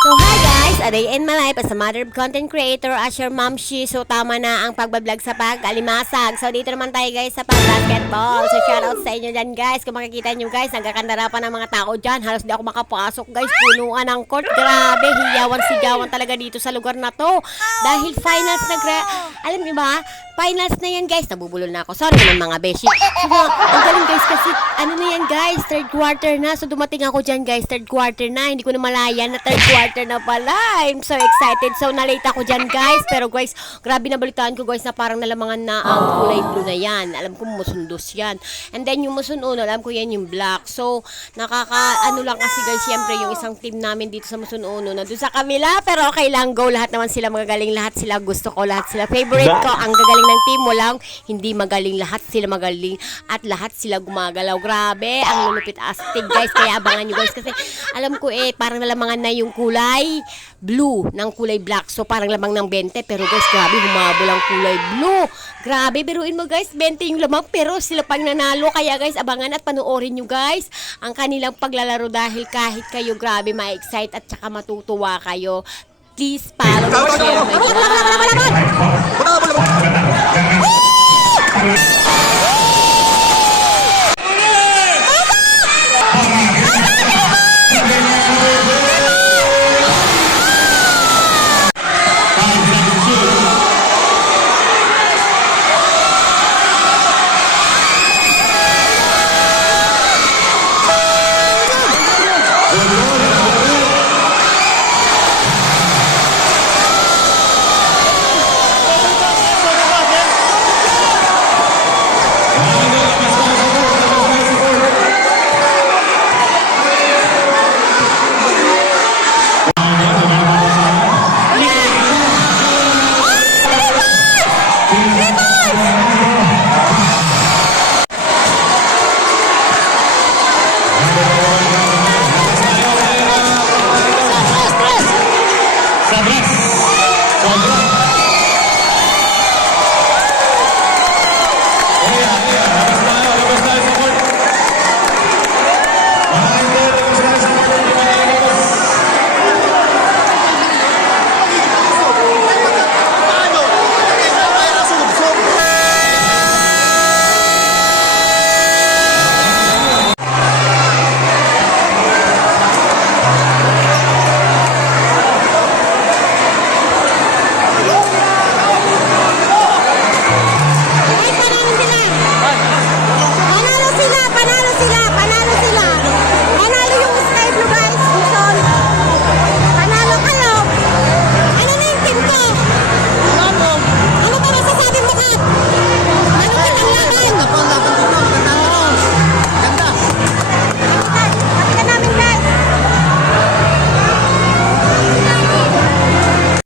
So hi guys, a day in my life as a mother of content creator, as your mom she. So tama na ang pagbablog sa pag-alimasag. So dito naman tayo guys sa pag-basketball. So shoutout sa inyo dyan guys. Kung makikita nyo guys, nagkakandara pa ng mga tao dyan. Halos di ako makapasok guys. Punuan ng court. Grabe, hiyawan sigawan talaga dito sa lugar na to. Dahil finals alam niyo ba? Finals na yan guys. Nabubulol na ako. Sorry naman mga beshi. So ang galing guys kasi ano na yan guys, third quarter na. So dumating ako dyan guys, third quarter na. Hindi ko na malayan na third quarter na pala. I'm so excited. So nalate ako dyan guys. Pero guys, grabe na balitaan ko guys na parang nalamangan na ang kulay blue na yan. Alam ko musundos yan. And then yung musununo, alam ko yan yung black. So ano lang kasi guys, syempre yung isang team namin dito sa musununo na doon sa kabila. Pero okay lang, go. Lahat naman sila magagaling. Lahat sila gusto ko. Lahat sila favorite ko. Ang gagaling ng team mo lang, hindi magaling. Lahat sila magaling. At lahat sila gumagalaw. Grabe, ang lulupit astig guys. Kaya abangan nyo guys. Kasi alam ko parang nalamangan na yung kulay blue ng kulay black. So parang lamang ng 20. Pero guys, grabe, humabol ang kulay blue. Grabe, biruin mo guys, 20 yung lamang. Pero sila pang nanalo. Kaya guys, abangan at panoorin nyo guys ang kanilang paglalaro. Dahil kahit kayo, grabe, ma-excite at saka matutuwa kayo. Please follow and share my vlog.